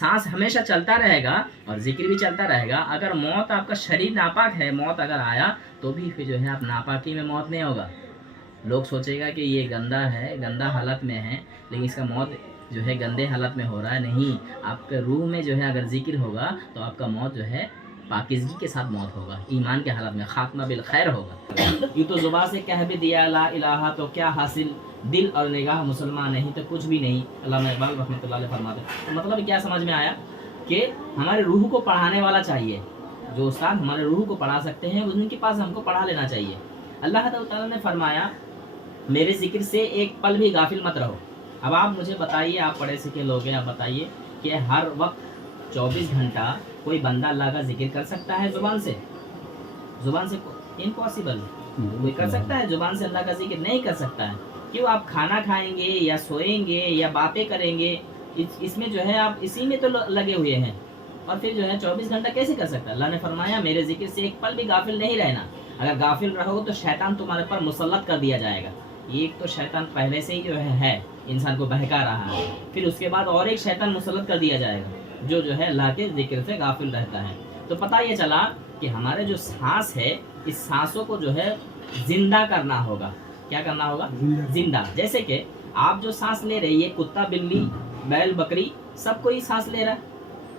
सांस हमेशा चलता रहेगा और जिक्र भी चलता रहेगा। अगर मौत, आपका शरीर नापाक है, मौत अगर आया तो भी फिर जो है आप नापाकी में मौत नहीं होगा। लोग सोचेगा कि ये गंदा है, गंदा हालत में है, लेकिन इसका मौत जो है गंदे हालत में हो रहा है। नहीं, आपके रूह में जो है अगर जिक्र होगा तो आपका मौत जो है पाकिज़गी के साथ मौत होगा, ईमान के हालत में, खात्मा बिल खैर होगा। यूँ तो ज़ुबान से कह भी दिया ला इलाहा तो क्या हासिल, दिल और निगाह मुसलमान नहीं तो कुछ भी नहीं। अल्लामा इकबाल रहमतुल्लाह अलैह फरमाते। तो मतलब क्या समझ में आया कि हमारे रूह को पढ़ाने वाला चाहिए, जो उस्ताद हमारे रूह को पढ़ा सकते हैं उनके पास हमको पढ़ा लेना चाहिए। अल्लाह ताला ने फरमाया मेरे ज़िक्र से एक पल भी गाफिल मत रहो। अब आप मुझे बताइए, आप पढ़े लिखे लोग हैं, आप बताइए कि हर वक्त 24 घंटा कोई बंदा अल्लाह का जिक्र कर सकता है ज़ुबान से? ज़ुबान से इम्पॉसिबल। कोई कर सकता है ज़ुबान से अल्लाह का जिक्र? नहीं कर सकता है। क्यों? आप खाना खाएंगे या सोएंगे या बातें करेंगे, इसमें जो है आप इसी में तो लगे हुए हैं, और फिर जो है 24 घंटा कैसे कर सकता है? अल्लाह ने फरमाया मेरे जिक्र से एक पल भी गाफिल नहीं रहना। अगर गाफिल रहो तो शैतान तुम्हारे पर मुसल्लत कर दिया जाएगा। एक तो शैतान पहले से ही जो है इंसान को बहका रहा है, फिर उसके बाद और एक शैतान मुसल्लत कर दिया जाएगा जो है अल्लाह के जिक्र से गाफिल रहता है। तो पता ये चला कि हमारे जो सांस है, इस सांसों को जो है जिंदा करना होगा। क्या करना होगा? जिंदा। जैसे कि आप जो सांस ले रही है, कुत्ता, बिल्ली, बैल, बकरी, सब कोई सांस ले रहा है,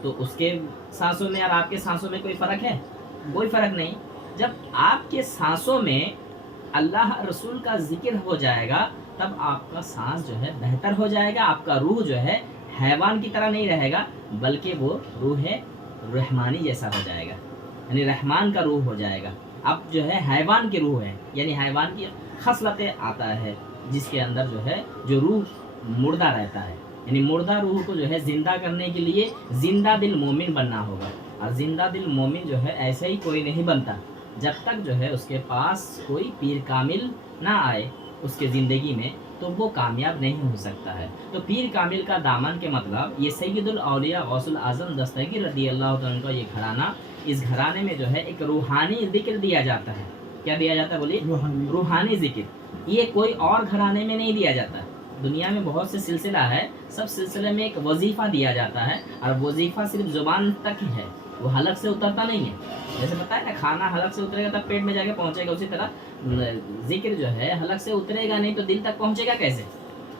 तो उसके सांसों में और आपके सांसों में कोई फ़र्क है? कोई फ़र्क नहीं। जब आपके सांसों में अल्लाह रसूल का जिक्र हो जाएगा तब आपका सांस जो है बेहतर हो जाएगा। आपका रूह जो है हैवान की तरह नहीं रहेगा, बल्कि वो रूह रहमानी जैसा हो जाएगा, यानी रहमान का रूह हो जाएगा। अब जो है हैवान की रूह है, यानी हैवान की खसलतें आता है, जिसके अंदर जो है जो रूह मुर्दा रहता है, यानी मुर्दा रूह को जो है जिंदा करने के लिए जिंदा दिल मोमिन बनना होगा। और जिंदा दिल मोमिन जो है ऐसे ही कोई नहीं बनता जब तक जो है उसके पास कोई पीर कामिल ना आए उसके ज़िंदगी में, तो वो कामयाब नहीं हो सकता है। तो पीर कामिल का दामन के मतलब ये सैयदुल औलिया गौसुल आज़म दस्तगीर रज़ी अल्लाह तआला का ये घराना, इस घराने में जो है एक रूहानी ज़िक्र दिया जाता है। क्या दिया जाता है? बोलिए। रूहानी ज़िक्र। ये कोई और घराने में नहीं दिया जाता। दुनिया में बहुत से सिलसिला है, सब सिलसिले में एक वजीफ़ा दिया जाता है, और वजीफ़ा सिर्फ ज़ुबान तक ही है, वो हलक से उतरता नहीं है। जैसे पता है ना, खाना हलक से उतरेगा तब पेट में जाके पहुंचेगा, उसी तरह जिक्र जो है हलक से उतरेगा नहीं तो दिल तक पहुंचेगा कैसे?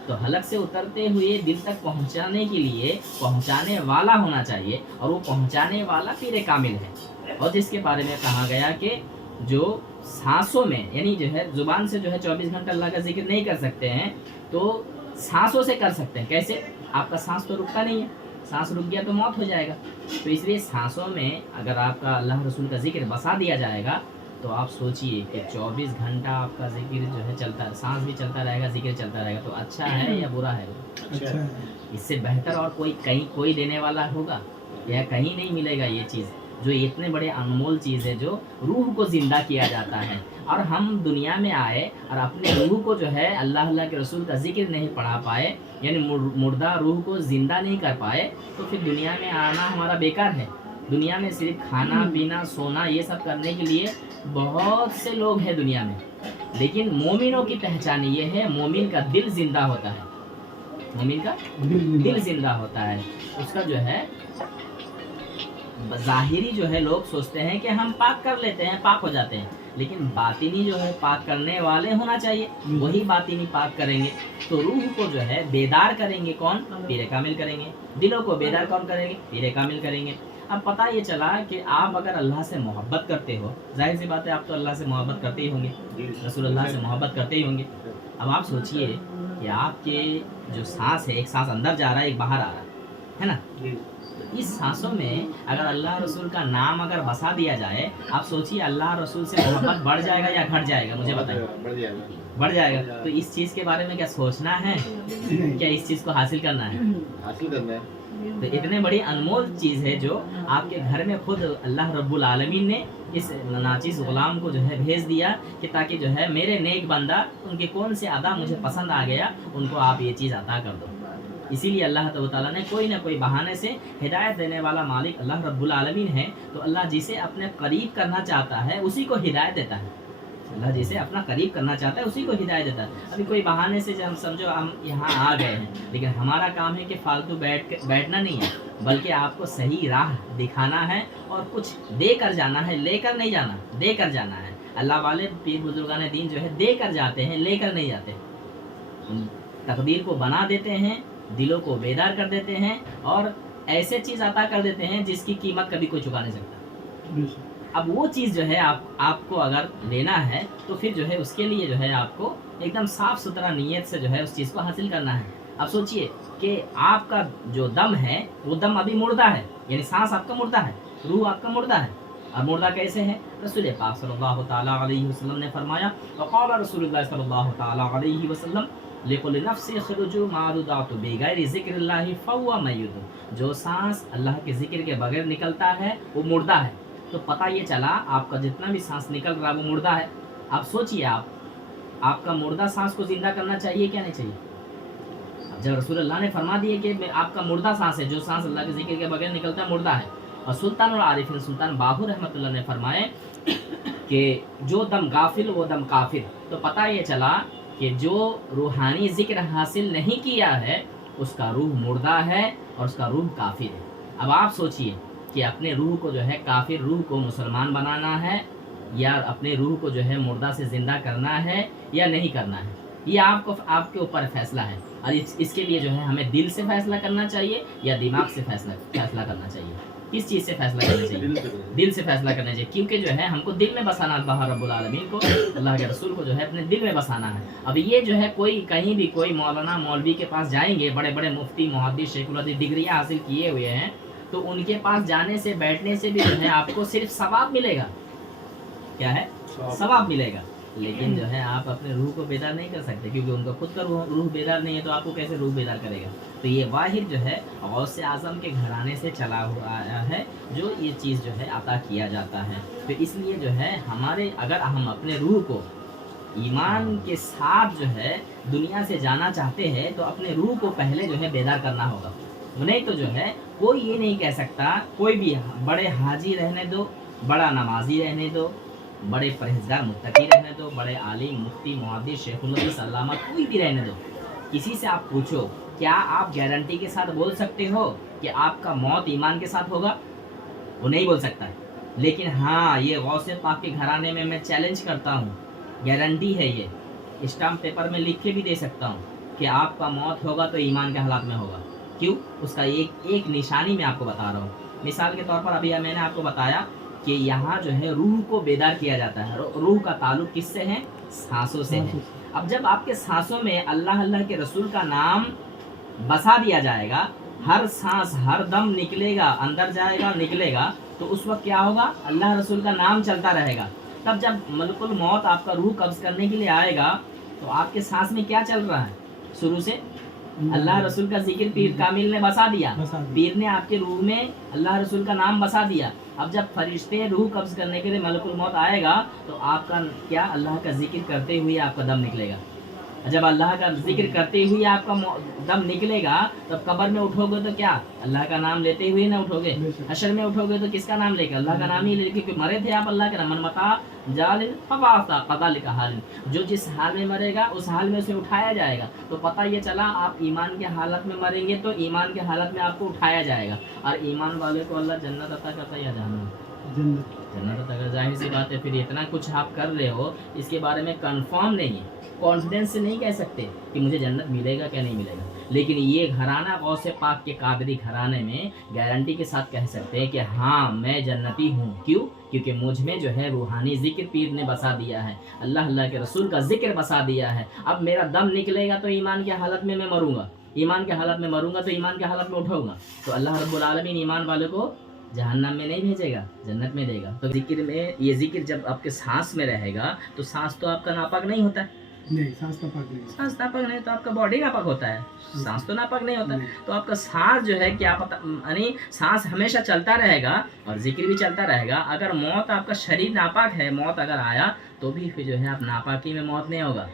तो हलक से उतरते हुए दिल तक पहुंचाने के लिए पहुंचाने वाला होना चाहिए, और वो पहुंचाने वाला पीर कामिल है। और जिसके बारे में कहा गया कि जो सांसों में, यानी जो है ज़ुबान से जो है 24 घंटा अल्लाह का जिक्र नहीं कर सकते हैं, तो सांसों से कर सकते हैं। कैसे? आपका सांस तो रुकता नहीं है, सांस रुक गया तो मौत हो जाएगा। तो इसलिए सांसों में अगर आपका अल्लाह रसूल का जिक्र बसा दिया जाएगा तो आप सोचिए कि 24 घंटा आपका जिक्र जो है चलता है, सांस भी चलता रहेगा, जिक्र चलता रहेगा। तो अच्छा है या बुरा है? अच्छा है। इससे बेहतर और कोई देने वाला होगा या कहीं नहीं मिलेगा ये चीज़, जो इतने बड़े अनमोल चीज़ है, जो रूह को ज़िंदा किया जाता है। और हम दुनिया में आए और अपने रूह को जो है अल्लाह के रसूल का जिक्र नहीं पढ़ा पाए, यानी मुर्दा रूह को ज़िंदा नहीं कर पाए, तो फिर दुनिया में आना हमारा बेकार है। दुनिया में सिर्फ खाना पीना सोना ये सब करने के लिए बहुत से लोग हैं दुनिया में, लेकिन मोमिनों की पहचान ये है, मोमिन का दिल जिंदा होता है। मोमिन का दिल जिंदा होता है। उसका जो है ज़ाहिरी जो है लोग सोचते हैं कि हम पाक कर लेते हैं, पाक हो जाते हैं, लेकिन बातिनी जो है पाक करने वाले होना चाहिए, वही बातिनी पाक करेंगे। तो रूह को जो है बेदार करेंगे कौन? पीर कामिल करेंगे। दिलों को बेदार कौन करेंगे? पीर कामिल करेंगे। अब पता ये चला कि आप अगर अल्लाह से मोहब्बत करते हो, जाहिर सी बात है आप तो अल्लाह से मोहब्बत करते ही होंगे, रसूलुल्लाह से मोहब्बत करते ही होंगे। अब आप सोचिए कि आपके जो सांस है, एक सांस अंदर जा रहा है, एक बाहर आ रहा है ना? तो इस सांसों में अगर अल्लाह रसूल का नाम अगर बसा दिया जाए, आप सोचिए अल्लाह रसूल से मोहब्बत बढ़ जाएगा या घट जाएगा? मुझे बताइए। बढ़ जाएगा। तो इस चीज़ के बारे में क्या सोचना है? क्या इस चीज़ को हासिल करना है? हासिल करना है। तो इतने बड़ी अनमोल चीज़ है जो आपके घर में खुद अल्लाह रब्बुल आलमीन ने इस नाचिज़ ग़ुलाम को जो है भेज दिया कि ताकि जो है मेरे नेक बंदा, उनके कौन से अदा मुझे पसंद आ गया, उनको आप ये चीज़ अता कर दो। इसीलिए अल्लाह ताला ने कोई ना कोई बहाने से हिदायत देने वाला मालिक अल्लाह रब्बुल आलमीन है। तो अल्लाह जिसे अपने करीब करना चाहता है उसी को हिदायत देता है। اللہ जिसे अपना करीब करना चाहता है उसी को हिदायत देता है। अभी कोई बहाने से हम समझो हम यहाँ आ गए हैं, लेकिन हमारा काम है कि फालतू बैठना नहीं है, बल्कि आपको सही राह दिखाना है और कुछ दे कर जाना है, लेकर नहीं जाना, दे कर जाना है। अल्लाह वाले पीर बुजुर्गान दीन जो है दे कर जाते हैं, लेकर नहीं जाते। तकदीर को बना देते हैं, दिलों को बेदार कर देते हैं और ऐसे चीज़ अता कर देते हैं जिसकी कीमत कभी कोई चुका नहीं सकता। अब वो चीज़ जो है आपको अगर लेना है तो फिर जो है उसके लिए जो है आपको एकदम साफ़ सुथरा नीयत से जो है उस चीज़ को हासिल करना है। अब सोचिए कि आपका जो दम है वो दम अभी मुर्दा है, यानी सांस आपका मुर्दा है, रूह आपका मुर्दा है। और मुर्दा कैसे है? रसूल पाक सल्लल्लाहु ताला अलैहि वसल्लम ने फरमाया, वक़ाल रसूलुल्लाह सल्लल्लाहु ताला अलैहि वसल्लम लिकुल्लि नफ्सिन खुरुजु मारुदातु बिगैरि ज़िक्रिल्लाहि फहुवा मय्युत। जो सांस अल्लाह के ज़िक्र के बगैर निकलता है वो मुर्दा है। तो पता ये चला आपका जितना भी सांस निकल रहा है वो मुर्दा है। आप सोचिए, आपका मुर्दा सांस को जिंदा करना चाहिए क्या नहीं चाहिए? जब रसूलुल्लाह ने फरमा दिए कि आपका मुर्दा सांस है, जो सांस अल्लाह के जिक्र के बगैर निकलता है मुर्दा है। और सुल्तान और आरिफिन सुल्तान बाहू रहमतुल्लाह ने फरमाए कि जो दम गाफिल वो दम काफिर। तो पता ये चला कि जो रूहानी जिक्र हासिल नहीं किया है उसका रूह मुर्दा है और उसका रूह काफिर है। अब आप सोचिए कि अपने रूह को जो है काफिर रूह को मुसलमान बनाना है या अपने रूह को जो है मुर्दा से ज़िंदा करना है या नहीं करना है, ये आपके ऊपर फैसला है। और इसके लिए जो है हमें दिल से फैसला करना चाहिए या दिमाग से फैसला करना चाहिए। किस चीज़ से फैसला करना चाहिए? दिल से फैसला करना चाहिए, क्योंकि जो है हमको दिल में बसाना, अल्लाह रब्बुल आलमीन को, अल्लाह के रसूल को जो है अपने दिल में बसाना है। अब ये जो है कोई कहीं भी कोई मौलाना मौलवी के पास जाएंगे, बड़े बड़े मुफ्ती मुहद्दिस शेखुल हदीस डिग्रियाँ हासिल किए हुए हैं, तो उनके पास जाने से बैठने से भी जो है आपको सिर्फ सवाब मिलेगा। क्या है? सवाब मिलेगा। लेकिन जो है आप अपने रूह को बेदार नहीं कर सकते, क्योंकि उनका खुद का रूह बेदार नहीं है, तो आपको कैसे रूह बेदार करेगा? तो ये वाहिद जो है गौसे आज़म के घराने से चला हुआ आया है, जो ये चीज़ जो है अता किया जाता है। तो इसलिए जो है हमारे, अगर हम अपने रूह को ईमान के साथ जो है दुनिया से जाना चाहते हैं तो अपने रूह को पहले जो है बेदार करना होगा। नहीं तो जो है कोई ये नहीं कह सकता, कोई भी बड़े हाजी रहने दो, बड़ा नमाजी रहने दो, बड़े परहेजगार मुत्तकी रहने दो, बड़े आलिम मुफ्ती मुहद्दिस शेखुल हदीस अल्लामा कोई भी रहने दो, किसी से आप पूछो क्या आप गारंटी के साथ बोल सकते हो कि आपका मौत ईमान के साथ होगा? वो नहीं बोल सकता है। लेकिन हाँ, ये गौसे पाक के घराने में मैं चैलेंज करता हूँ, गारंटी है, ये स्टाम्प पेपर में लिख के भी दे सकता हूँ कि आपका मौत होगा तो ईमान के हालात में होगा। क्यों? उसका एक निशानी मैं आपको बता रहा हूँ। मिसाल के तौर पर अभी मैंने आपको बताया कि यहाँ जो है रूह को बेदार किया जाता है। रूह का ताल्लुक किससे है? सांसों से है। अब जब आपके सांसों में अल्लाह अल्लाह के रसूल का नाम बसा दिया जाएगा, हर सांस हर दम निकलेगा, अंदर जाएगा निकलेगा, तो उस वक्त क्या होगा? अल्लाह रसूल का नाम चलता रहेगा। तब जब मलकुल मौत आपका रूह कब्ज़ करने के लिए आएगा तो आपके सांस में क्या चल रहा है? शुरू से अल्लाह रसूल का जिक्र पीर कामिल ने बसा दिया, पीर ने आपके रूह में अल्लाह रसूल का नाम बसा दिया। अब जब फरिश्ते रूह कब्ज़ करने के लिए मलकुल मौत आएगा तो आपका क्या? अल्लाह का जिक्र करते हुए आपका दम निकलेगा। जब अल्लाह का जिक्र करते हुए आपका दम निकलेगा तब कब्र में उठोगे तो क्या? अल्लाह का नाम लेते हुए ना उठोगे। हशर में उठोगे तो किसका नाम लेकर? अल्लाह का नाम ही लेके, क्योंकि मरे थे आप अल्लाह के नाम। मन मता जालिल फवास्ता कदा लिखा हाल, जो जिस हाल में मरेगा उस हाल में उसे उठाया जाएगा। तो पता ये चला आप ईमान के हालत में मरेंगे तो ईमान के हालत में आपको उठाया जाएगा। और ईमान वाले को अल्लाह जन्नत अता करता या जहन्नम? जन्नत अता कर। जाहिर सी बात है, फिर इतना कुछ आप कर रहे हो, इसके बारे में कंफर्म नहीं है, कॉन्फिडेंस से नहीं कह सकते कि मुझे जन्नत मिलेगा क्या नहीं मिलेगा। लेकिन ये घराना गौसे पाक के कादरी घराने में गारंटी के साथ कह सकते हैं कि हाँ मैं जन्नती हूँ। क्यों? क्योंकि मुझ में जो है रूहानी जिक्र पीर ने बसा दिया है, अल्लाह अल्लाह के रसूल का जिक्र बसा दिया है। अब मेरा दम निकलेगा तो ईमान की हालत में मैं मरूंगा, ईमान की हालत में मरूंगा तो ईमान की हालत में उठूंगा। तो अल्लाह रब्बुल आलमीन ईमान वाले को जहन्नम में नहीं भेजेगा, जन्नत में देगा। तो जिक्र में, ये जिक्र जब आपके सांस में रहेगा तो सांस तो आपका नापाक नहीं होता है। नहीं, सांस नापाक नहीं। सांस नापाक नहीं तो आपका बॉडी नापाक होता है, सांस तो नापाक नहीं होता। तो आपका सांस जो है क्या पता, यानी सांस हमेशा चलता रहेगा और जिक्र भी चलता रहेगा। अगर मौत, आपका शरीर नापाक है, मौत अगर आया तो भी फिर जो है आप नापाकी में मौत नहीं होगा।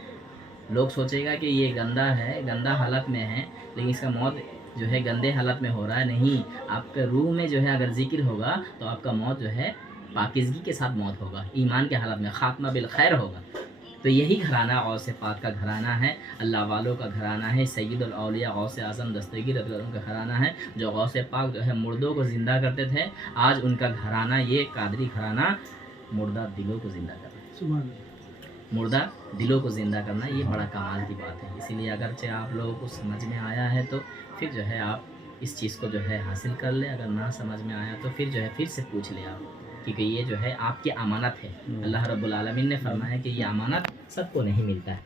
लोग सोचेगा कि ये गंदा है, गंदा हालत में है, लेकिन इसका मौत जो है गंदे हालत में हो रहा है। नहीं, आपके रूह में जो है अगर जिक्र होगा तो आपका मौत जो है पाकिज़गी के साथ मौत होगा, ईमान के हालत में खात्मा बिलखैर होगा। तो यही घराना गौस पाक का घराना है, अल्लाह वालों का घराना है, सैयदुल औलिया गौस आज़म दस्तगीर का घराना है, जो गौस पाक जो है मुर्दों को ज़िंदा करते थे। आज उनका घराना ये कादरी घराना मुर्दा दिलों को ज़िंदा कर रहा है। सुभान अल्लाह। मुर्दा दिलों को ज़िंदा करना ये बड़ा कमाल की बात है। इसीलिए अगरचे आप लोगों को समझ में आया है तो फिर जो है आप इस चीज़ को जो है हासिल कर ले, अगर ना समझ में आया तो फिर जो है फिर से पूछ ले आप, क्योंकि ये जो है आपकी अमानत है। अल्लाह रब्बुल आलमीन ने फरमाया कि ये अमानत सबको नहीं मिलता है।